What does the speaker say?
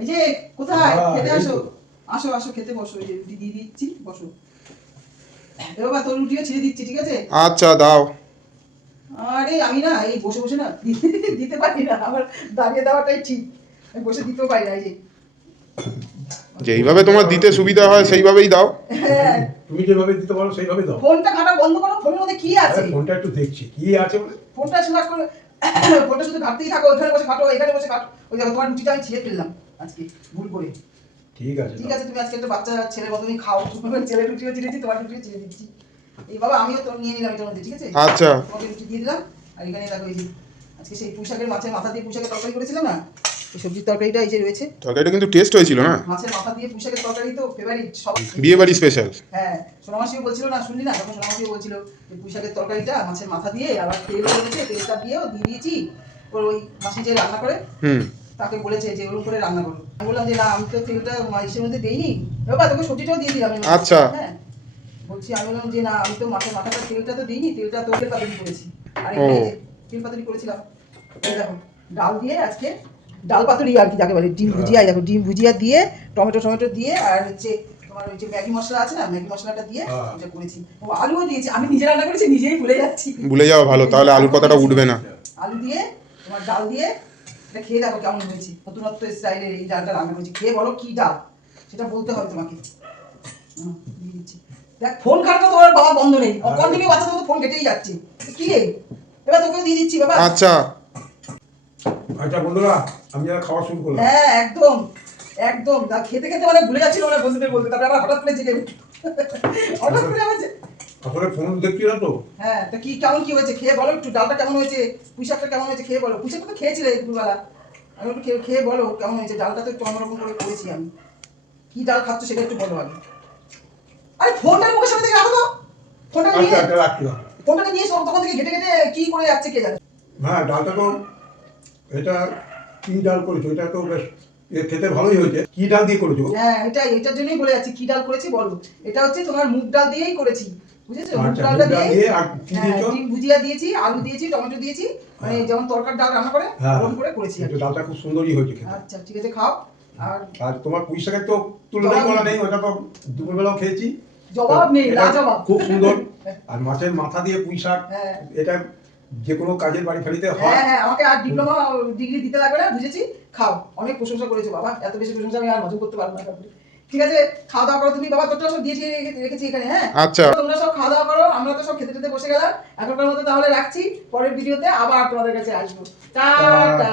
এই যে কোথায় খেতে আসো, আসো আসো খেতে বসো, এই যে রুটি দিয়ে দিচ্ছি, বসো। এ বাবা তোর রুটিও ছিঁড়ে দিচ্ছি, ঠিক আছে? আচ্ছা দাও। আরে আমি না এই বসে বসে না দিতে পারি না, আমার দাঁড়িয়ে দেওয়াটাই ঠিক, আমি বসে দিতেও পারি না। এই যে যেইভাবে তোমার দিতে সুবিধা হয় সেইভাবেই দাও। হ্যাঁ, তুমি যেভাবে দিতে পারো সেইভাবে দাও। ফোনটা ঘাটা বন্ধ করো, ফোনের মধ্যে কি আছে? ফোনটা একটু দেখছি কি আছে বলে। ফোনটা শুধু করে ফোনটা শুধু ঘাটতেই থাকো, ওখানে বসে ঘাটো, এখানে বসে ঘাটো। ওই দেখো তোমার রুটিটা আমি ছিঁড়ে ফেললাম আজকে ভুল করে। ঠিক আছে ঠিক আছে, তুমি আজকে একটা বাচ্চা ছেলের মতো তুমি খাও, ছেলের রুটিও ছিঁড়েছি, তোমার রুটিও ছিঁড়ে দিচ্ছি। এই বাবা আমিও তো নিয়ে নিলাম এটার মধ্যে, ঠিক আছে? আচ্ছা। তোমাকে রুটি দিয়ে দিলাম। আর এখানে দেখো এই যে আজকে সেই পুঁইশাকের মাছের মাথা দিয়ে পুঁইশাকের তরকারি করেছিলাম না, এই সবজির তরকারিটা এই যে রয়েছে। তরকারিটা কিন্তু টেস্ট হয়েছিল না? মাছের মাথা দিয়ে পুঁইশাকের তরকারি তো ফেভারিট সব। বিয়ে বাড়ি স্পেশাল। হ্যাঁ, সোনামাসিও বলছিল না, শুনলি না? তখন সোনামাসিও বলছিল যে পুঁইশাকের তরকারিটা মাছের মাথা দিয়ে আবার তেল রয়েছে, তেলটা দিয়েও দিয়ে দিয়েছি। ওর ওই মাসি যে রান্না করে তাকে বলেছে যে ওরকম করে রান্না করো। আমি বললাম যে না, আমি তো তেলটা মাছের মধ্যে দেইনি। বাবা তোকে সবজিটাও দিয়ে দিলাম। আচ্ছা। হ্যাঁ, বলছি আমি বললাম যে না, আমি তো মাছের মাথাটা তেলটা তো দিইনি, তেলটা তো তেল পাতুরি করেছি। আর এখানে এই যে তেল পাতুরি করেছিলাম। এই দেখো ডাল দিয়ে আজকে ডাল পাতুরি আর কি যাকে বলে, ডিম ভুজিয়া। দেখো ডিম ভুজিয়া দিয়ে টমেটো দিয়ে আর হচ্ছে তোমার ওই যে ম্যাগি মশলা আছে না, ম্যাগি মশলাটা দিয়ে এটা করেছি। ও আলুও দিয়েছি, আমি নিজে রান্না করেছি, নিজেই ভুলে যাচ্ছি। ভুলে যাওয়া ভালো, তাহলে আলুর কথাটা উঠবে না। আলু দিয়ে তোমার ডাল দিয়ে এটা খেয়ে দেখো কেমন হয়েছে। নতুনত্ব স্টাইলের এই ডালটা রান্না করেছি, খেয়ে বলো কি ডাল সেটা বলতে হবে তোমাকে। দিয়ে দিচ্ছি। দেখ ফোন ঘাটা তোমার বাবা বন্ধ নেই, কন্টিনিউ বাচ্চাদের মতো ফোন ঘেটেই যাচ্ছে। কি রে, এবার তোকেও দিয়ে দিচ্ছি বাবা। আচ্ছা। আচ্ছা বন্ধুরা, আমি যারা খাওয়া শুরু করলাম। হ্যাঁ একদম একদম, না খেতে খেতে মানে ভুলে যাচ্ছিল মানে বলতে, তারপরে আবার হঠাৎ করে জেগে হঠাৎ করে আমার আসলে ফোন দেখছি না তো। হ্যাঁ, তা কি কেমন কি হয়েছে খেয়ে বলো একটু, ডালটা কেমন হয়েছে, পুঁইশাকটা কেমন হয়েছে খেয়ে বলো। পুঁইশাকটা তো খেয়েছিলে দুপুরবেলা, আমি একটু খেয়ে বলো কেমন হয়েছে। ডালটা তো একটু অন্যরকম করে করেছি আমি। কি ডাল খাচ্ছ সেটা একটু বলো আগে। আরে ফোনটার মুখের সামনে থেকে রাখো তো, ফোনটাকে নিয়ে আচ্ছা রাখছি। ফোনটাকে নিয়ে সব তখন থেকে ঘেটে ঘেটে কি করে যাচ্ছে কে জানে। হ্যাঁ ডালটা তো এটা কি ডাল করেছো, এটা তো বেশ খেতে ভালোই হয়েছে। কি ডাল দিয়ে করেছো? হ্যাঁ এটার জন্যই বলে যাচ্ছি কি ডাল করেছি বলো। এটা হচ্ছে তোমার মুগ ডাল দিয়েই করেছি, বুঝেছো? মুগ আচ্ছা, ডালটা মুগ ডাল দিয়ে দিয়ে আর কি দিয়েছো? ডিম ভুজিয়া দিয়েছি, আলু দিয়েছি, টমেটো দিয়েছি, মানে যেমন তরকার ডাল রান্না করে ওরকম করে করেছি। এটা ডালটা খুব সুন্দরই হয়েছে খেতে। আচ্ছা ঠিক আছে খাও। আর তোমার পুঁইশাকের তো তুলনাই করা নেই, ওটা তো দুপুরবেলাও খেয়েছি, জবাব নেই, এটা লাজবাব। খুব সুন্দর। আর মাছের মাথা দিয়ে পুঁইশাক, হ্যাঁ এটা যে কোনো কাজের বাড়ি ফাড়িতে হয়। হ্যাঁ, আমাকে আর ডিপ্লোমা ডিগ্রি দিতে লাগবে না, বুঝেছি। খাও, অনেক প্রশংসা করেছো বাবা, এত বেশি প্রশংসা আমি আর হজম করতে পারবো না। ঠিক আছে খাওয়া দাওয়া করো তুমি বাবা, তোরটা সব দিয়ে রেখেছি এখানে। হ্যাঁ আচ্ছা। তোমরা সব খাওয়া দাওয়া করো, আমরা তো সব খেতে খেতে বসে গেলাম এখনকার মতো। তাহলে রাখছি, পরের ভিডিওতে আবার তোমাদের কাছে আসবো। টাটা।